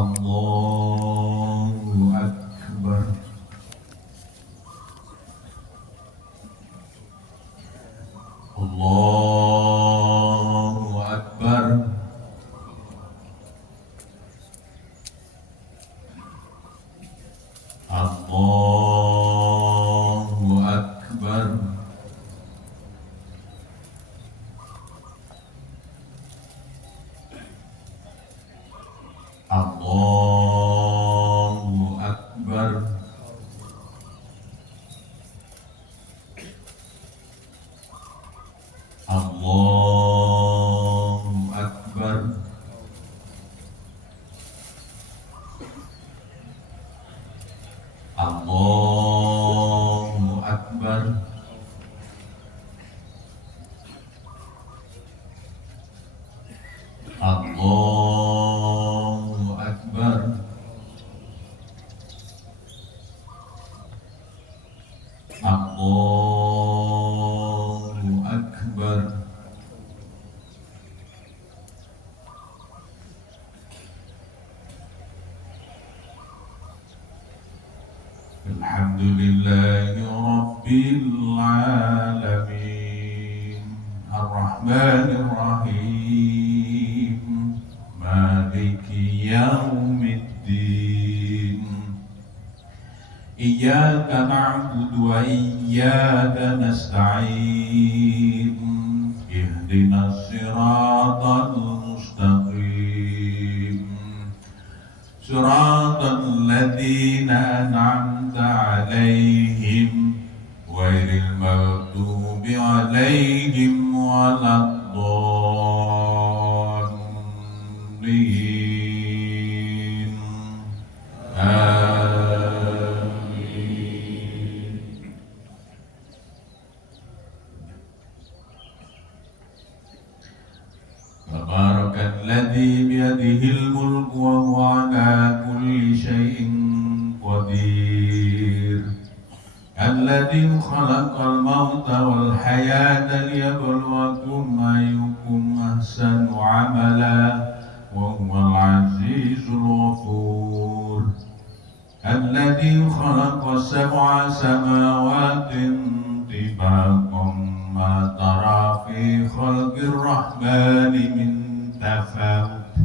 Allahu Akbar. Allahu Akbar. Allahu Akbar. Allahu Akbar. Allahu Akbar. Allahu Akbar. Allahu Akbar. Allahu Akbar. Alhamdulillahi Rabbil Alamin. Ar-Rahmanir Rahim. Maliki Yaumiddin. Iyyaka na'budu wa iyyaka nasta'in. Ihdinas siratal mustaqim. Siratal ladzina an'amta 'alaihim ghairil maghdubi 'alaihim waladdallin. Tabarakalladzi biyadihil mulku wa huwa ala kulli syai'in qadir. Alladzi khalaqal mauta wal hayata liyabluwakum ayyukum ahsanu amala wa huwal azizul ghafur. Alladzi khalaqa sab'a samawatin tibaqan ma tara fi khalqir rahmani min tafawut.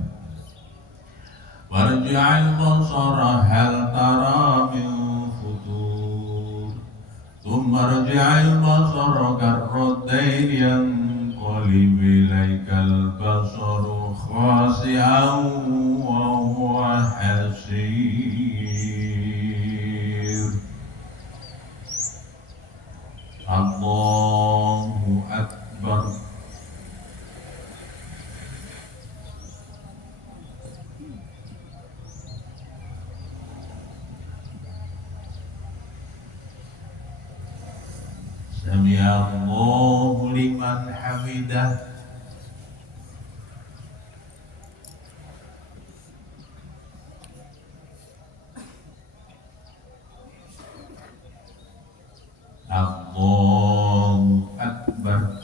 Warji'al basara hal tara min futur. Thumma rji'al basara karratayn yanqalib ilaykal basaru khasi'an wa huwa hasir. Allahu Akbar. Sami'allahu liman hamidah. Allahu Akbar.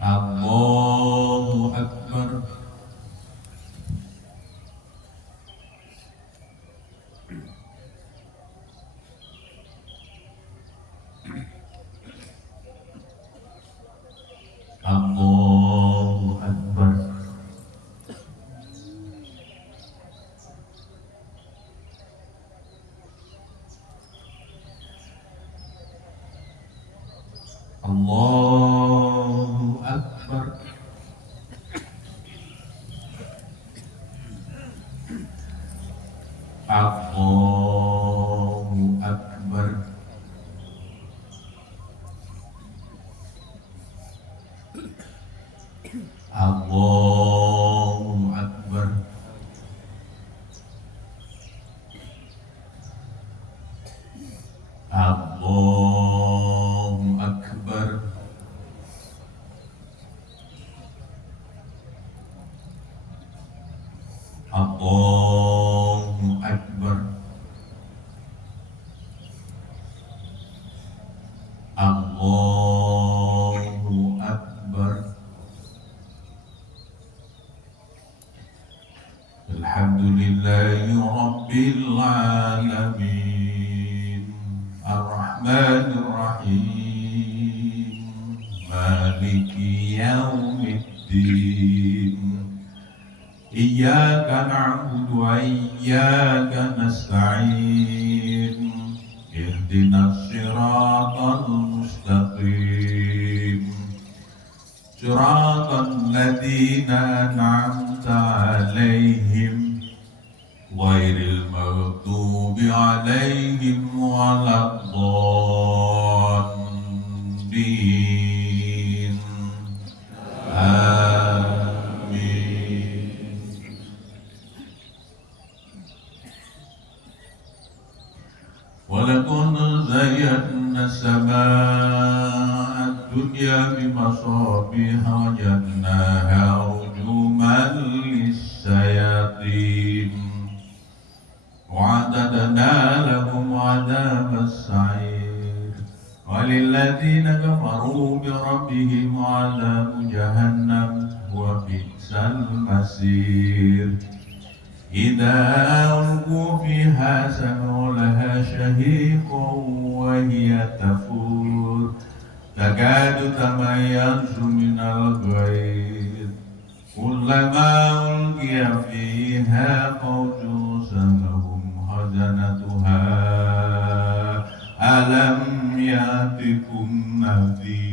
Allahu Akbar. Allahu Akbar. Allahu Akbar. Allahu Akbar. Allahu Akbar. Allahu Akbar. Allahu Akbar. الحمد لله رب العالمين الرحمن الرحيم مالك يوم الدين إياك نعبد وإياك نستعين اهدنا الصراط المستقيم صراط الذين أنعمت عليهم غير المغضوب عليهم ولا الضالين آمين. ولقد زينا السماء الدنيا بمصابيح وجعلناها رجوما للشياطين وأعتدنا لهم عذاب السعير وللذين كفروا بربهم عذاب جهنم وبئس المصير إذا ألقوا فيها سمعوا لها شهيقا وهي تفور تكاد تميز من الغيظ كلما ألقي فيها فوج سألهم خزنتها ألم يأتكم نذير.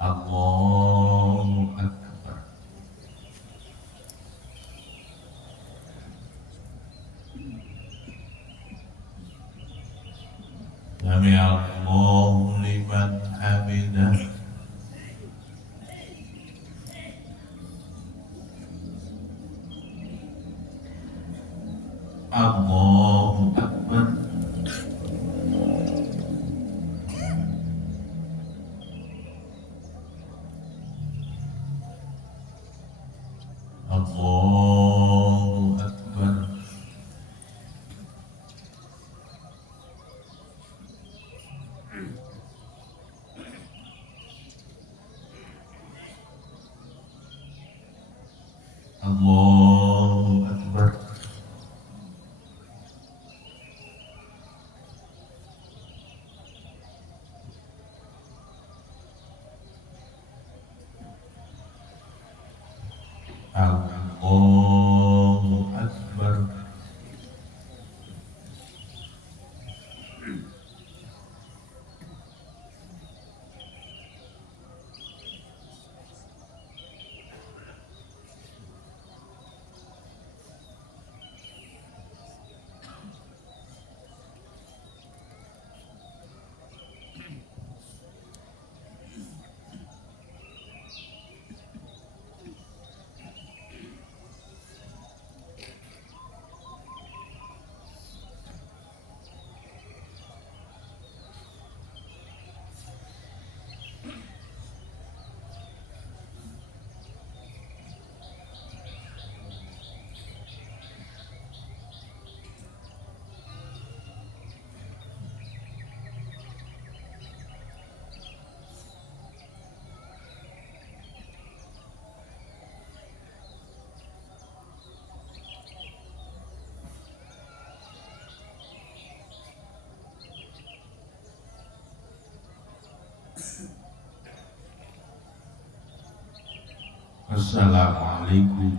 Allahu Akbar. Sami Allahu liman hamidah. Allahu Akbar. Allahu Akbar. Allahu Akbar. Allahu Akbar. Assalamualaikum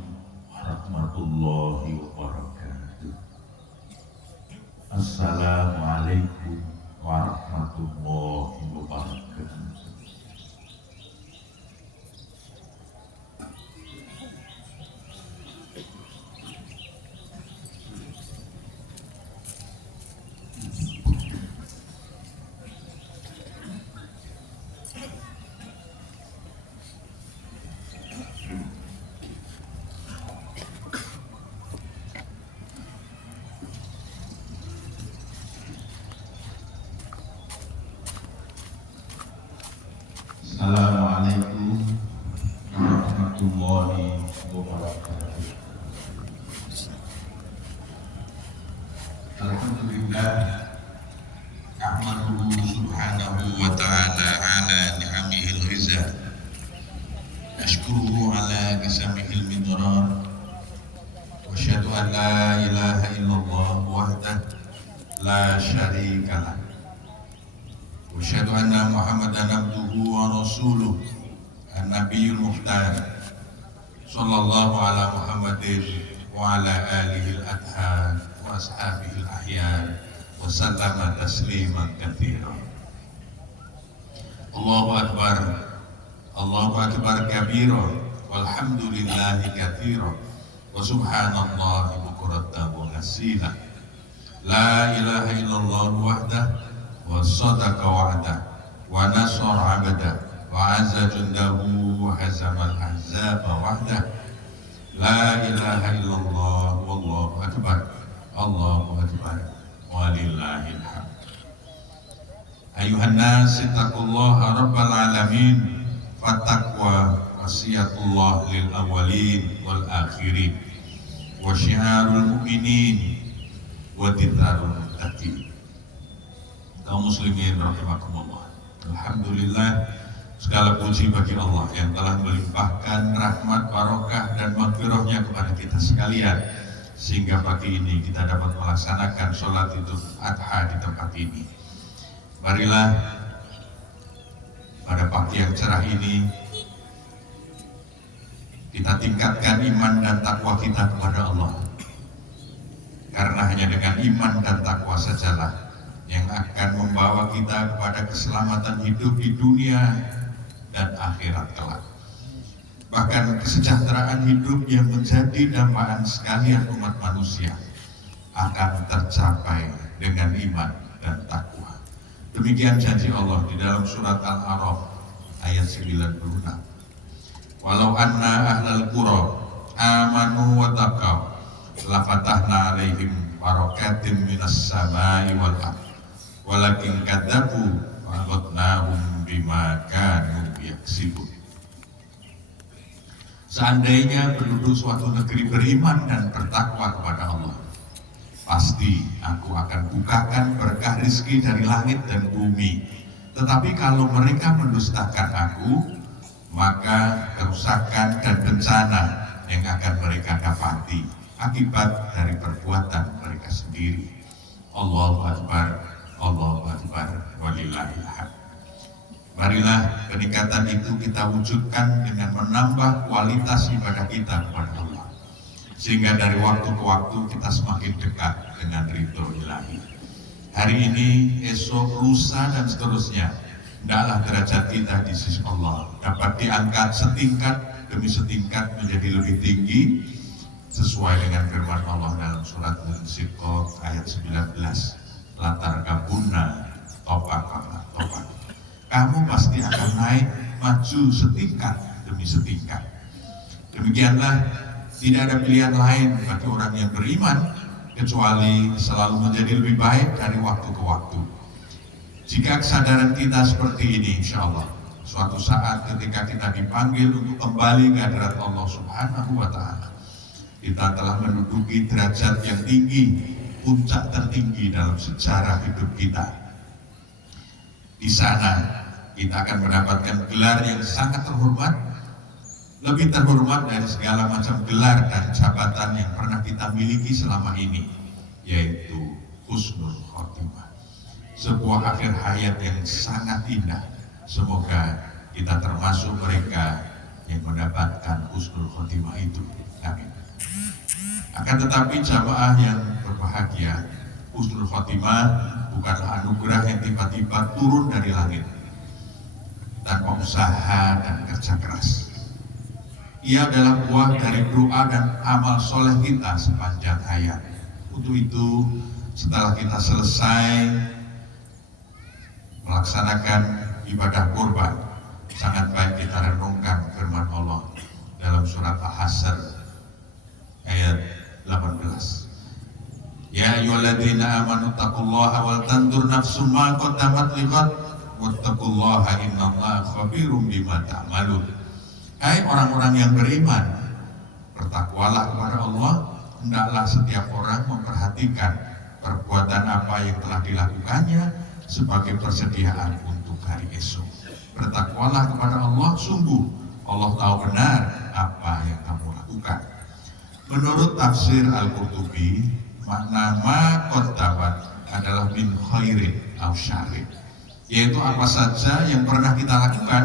warahmatullahi wabarakatuh. Assalamualaikum warahmatullahi wabarakatuh. Assalamualaikum warahmatullahi wabarakatuh. Alhamdulillah nahmaduhu subhanahu wa ta'ala ala ni'amihil ghizal أشكره على جسامه المضرار وأشهد أن لا إله إلا الله وحده لا شريك له وأشهد أن محمدا عبده ورسوله النبي المختار صلى الله على محمد وعلى آله الأطهار وأصحابه الأحيار وسلم تسليما كثيرا. الله أكبر الله أكبر كبيرا والحمد لله كثيرا وسبحان الله بكرة وأصيلا. لا إله إلا الله وحده وصدق وعده ونصر عبده وعز جنده وهزم الأحزاب وحده. لا إله إلا الله والله أكبر الله أكبر ولله الحمد. أيها الناس اتقوا الله رب العالمين فالتقوى وصية الله للأولين والآخرين وشعار المؤمنين ودثار المتقين. Kaum muslimin rahimakumullah. Alhamdulillah, segala puji bagi Allah yang telah melimpahkan rahmat, barokah dan maghfirahnya kepada kita sekalian sehingga pagi ini kita dapat melaksanakan sholat Idul Adha di tempat ini. Marilah pada pagi yang cerah ini kita tingkatkan iman dan takwa kita kepada Allah, karena hanya dengan iman dan takwa sajalah yang akan membawa kita kepada keselamatan hidup di dunia dan akhirat kelak. Bahkan kesejahteraan hidup yang menjadi dambaan sekalian umat manusia akan tercapai dengan iman dan takwa. Demikian janji Allah di dalam surat Al-A'raf ayat 96. Walau anna ahlal qura amanu wa taqaw la fatahna alaihim barakatin minas samai wal ardh walakin kadzabu wa aghatnahum bima kanu yaksibun. Seandainya penduduk suatu negeri beriman dan bertakwa kepada Allah, pasti aku akan bukakan berkah rizki dari langit dan bumi. Tetapi kalau mereka mendustakan aku, maka kerusakan dan bencana yang akan mereka dapati akibat dari perbuatan mereka sendiri. Allahu Akbar, Allahu Akbar, walillahil hamd. Marilah peningkatan itu kita wujudkan dengan menambah kualitas ibadah kita kepada Allah, sehingga dari waktu ke waktu kita semakin dekat dengan ridho ilahi. Hari ini, esok, lusa dan seterusnya, hendaklah derajat kita di sisi Allah dapat diangkat setingkat demi setingkat menjadi lebih tinggi sesuai dengan firman Allah dalam surat Al-Insyiqaq ayat 19. Latar kabuna topak topak. Kamu pasti akan naik maju setingkat demi setingkat. Demikianlah, tidak ada pilihan lain bagi orang yang beriman kecuali selalu menjadi lebih baik dari waktu ke waktu. Jika kesadaran kita seperti ini, insya Allah suatu saat ketika kita dipanggil untuk kembali ke hadirat Allah Subhanahu wa Ta'ala, kita telah menduduki derajat yang tinggi, puncak tertinggi dalam sejarah hidup kita. Di sana kita akan mendapatkan gelar yang sangat terhormat, lebih terhormat dari segala macam gelar dan jabatan yang pernah kita miliki selama ini, yaitu husnul khotimah, sebuah akhir hayat yang sangat indah. Semoga kita termasuk mereka yang mendapatkan husnul khotimah itu. Amin. Akan tetapi jamaah yang berbahagia, husnul khotimah bukanlah anugerah yang tiba-tiba turun dari langit tanpa usaha dan kerja keras. Ia adalah buah dari doa dan amal soleh kita sepanjang hayat. Untuk itu, setelah kita selesai melaksanakan ibadah kurban, sangat baik kita renungkan firman Allah dalam surat Al-Hasr ayat 18. Ya ayyuhalladzina amanu taqullaha wal tanzur nafsum ma qaddamat lighad wattaqullaha innallaha khabirum bima ta'malun. Hai orang-orang yang beriman, bertakwalah kepada Allah, hendaklah setiap orang memperhatikan perbuatan apa yang telah dilakukannya sebagai persediaan untuk hari esok. Bertakwalah kepada Allah, sungguh Allah tahu benar apa yang kamu lakukan. Menurut tafsir Al-Qurtubi, makna ma qaddamat adalah min khairin aw syarrin, yaitu apa saja yang pernah kita lakukan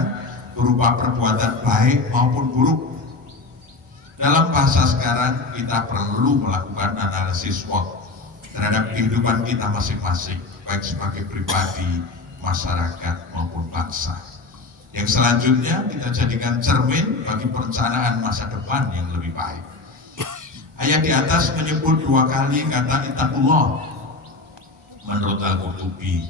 berupa perbuatan baik maupun buruk. Dalam bahasa sekarang kita perlu melakukan analisis SWOT terhadap kehidupan kita masing-masing, baik sebagai pribadi, masyarakat maupun bangsa. Yang selanjutnya kita jadikan cermin bagi perencanaan masa depan yang lebih baik. Ayat di atas menyebut 2 kali kata ittaqullah. Menurut Al-Qurtubi,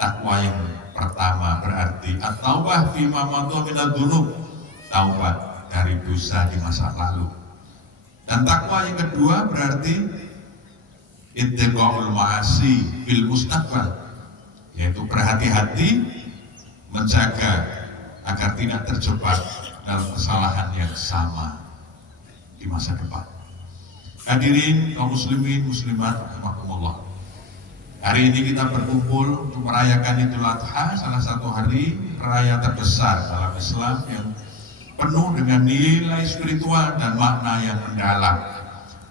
takwa yang pertama berarti at-taubah fima madha minadz dzunub, taubat dari dosa di masa lalu. Dan takwa yang kedua berarti ittaqaul ma'asi fil mustaqbal, yaitu berhati-hati menjaga agar tidak terjebak dalam kesalahan yang sama di masa depan. Hadirin kaum muslimin muslimat rahimakumullah. Hari ini kita berkumpul untuk merayakan Idul Adha, salah satu hari raya terbesar dalam Islam yang penuh dengan nilai spiritual dan makna yang mendalam.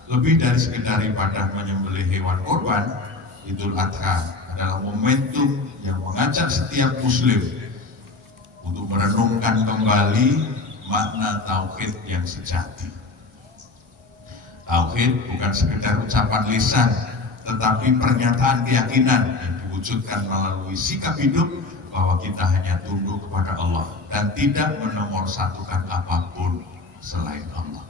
Lebih dari sekedar ibadah menyembelih hewan kurban, Idul Adha adalah momentum yang mengajak setiap muslim untuk merenungkan kembali makna tauhid yang sejati. Tauhid bukan sekedar ucapan lisan, tetapi pernyataan keyakinan yang diwujudkan melalui sikap hidup bahwa kita hanya tunduk kepada Allah dan tidak menomorsatukan apapun selain Allah.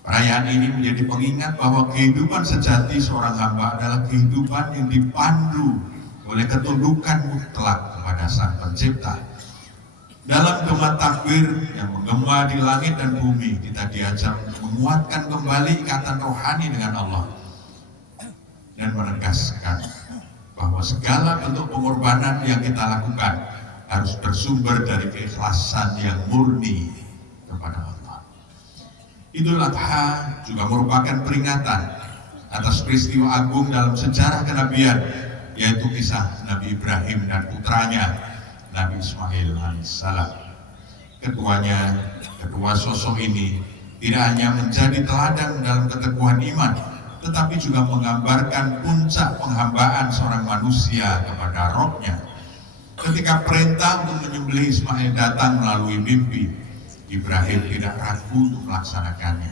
Perayaan ini menjadi pengingat bahwa kehidupan sejati seorang hamba adalah kehidupan yang dipandu oleh ketundukan mutlak kepada Sang Pencipta. Dalam gema takbir yang menggema di langit dan bumi, kita diajak untuk menguatkan kembali ikatan rohani dengan Allah dan menegaskan bahwa segala bentuk pengorbanan yang kita lakukan harus bersumber dari keikhlasan yang murni kepada Allah. Idul Adha juga merupakan peringatan atas peristiwa agung dalam sejarah kenabian, yaitu kisah Nabi Ibrahim dan putranya Nabi Ismail alaihissalam. Kedua sosok ini tidak hanya menjadi teladan dalam keteguhan iman, tetapi juga menggambarkan puncak penghambaan seorang manusia kepada Rabb-Nya. Ketika perintah untuk menyembelih Ismail datang melalui mimpi, Ibrahim tidak ragu untuk melaksanakannya.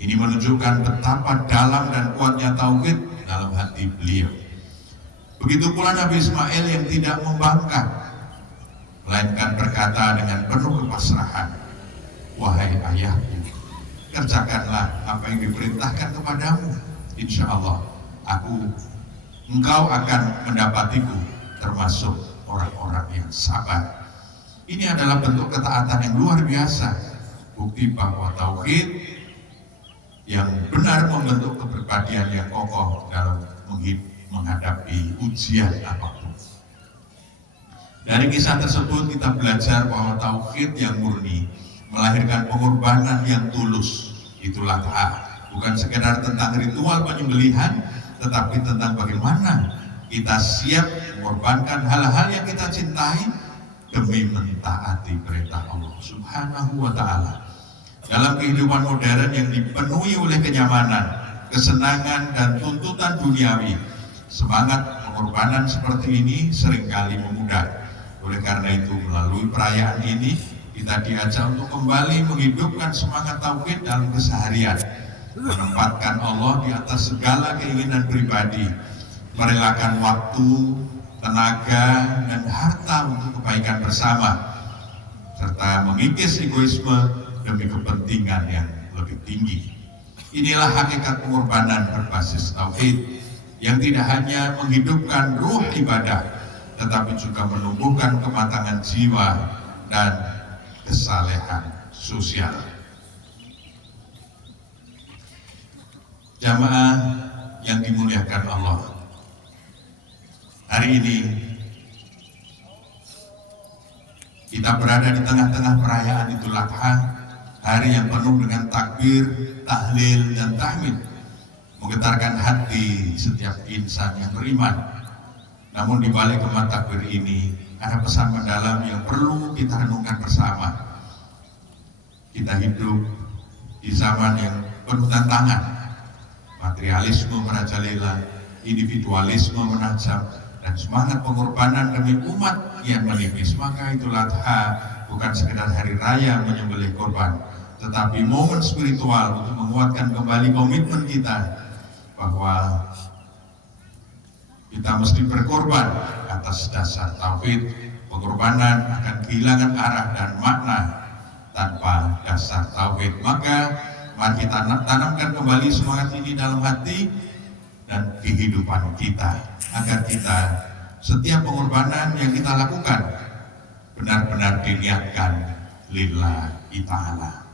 Ini menunjukkan betapa dalam dan kuatnya tauhid dalam hati beliau. Begitu pula Nabi Ismail yang tidak membangkang, melainkan berkata dengan penuh kepasrahan, "Wahai ayahku, kerjakanlah apa yang diperintahkan kepadamu. Insya Allah, engkau akan mendapatiku termasuk orang-orang yang sabar." Ini adalah bentuk ketaatan yang luar biasa, bukti bahwa tauhid yang benar membentuk kepribadian yang kokoh dalam menghadapi ujian apapun. Dari kisah tersebut kita belajar bahwa tauhid yang murni melahirkan pengorbanan yang tulus. Itulah bukan sekedar tentang ritual penyembelihan, tetapi tentang bagaimana kita siap mengorbankan hal-hal yang kita cintai demi mentaati perintah Allah Subhanahu wa Ta'ala. Dalam kehidupan modern yang dipenuhi oleh kenyamanan, kesenangan, dan tuntutan duniawi, semangat pengorbanan seperti ini seringkali memudar. Oleh karena itu, melalui perayaan ini kita diajak untuk kembali menghidupkan semangat tauhid dalam keseharian, menempatkan Allah di atas segala keinginan pribadi, merelakan waktu, tenaga, dan harta untuk kebaikan bersama, serta mengikis egoisme demi kepentingan yang lebih tinggi. Inilah hakikat pengorbanan berbasis tauhid yang tidak hanya menghidupkan ruh ibadah, tetapi juga menumbuhkan kematangan jiwa dan kesalehan sosial. Jamaah yang dimuliakan Allah, hari ini kita berada di tengah-tengah perayaan Idul Adha, hari yang penuh dengan takbir, tahlil, dan tahmid, menggetarkan hati setiap insan yang beriman. Namun di balik gema takbir ini ada pesan mendalam yang perlu kita renungkan bersama. Kita hidup di zaman yang penuh tantangan, materialisme merajalela, individualisme menajam, dan semangat pengorbanan demi umat yang menipis. Maka itulah bukan sekedar hari raya menyembelih korban, tetapi momen spiritual untuk menguatkan kembali komitmen kita bahwa kita mesti berkorban atas dasar tauhid. Pengorbanan akan kehilangan arah dan makna tanpa dasar tauhid. Maka mari kita tanamkan kembali semangat ini dalam hati dan kehidupan kita, agar kita setiap pengorbanan yang kita lakukan benar-benar diniatkan lillahi ta'ala.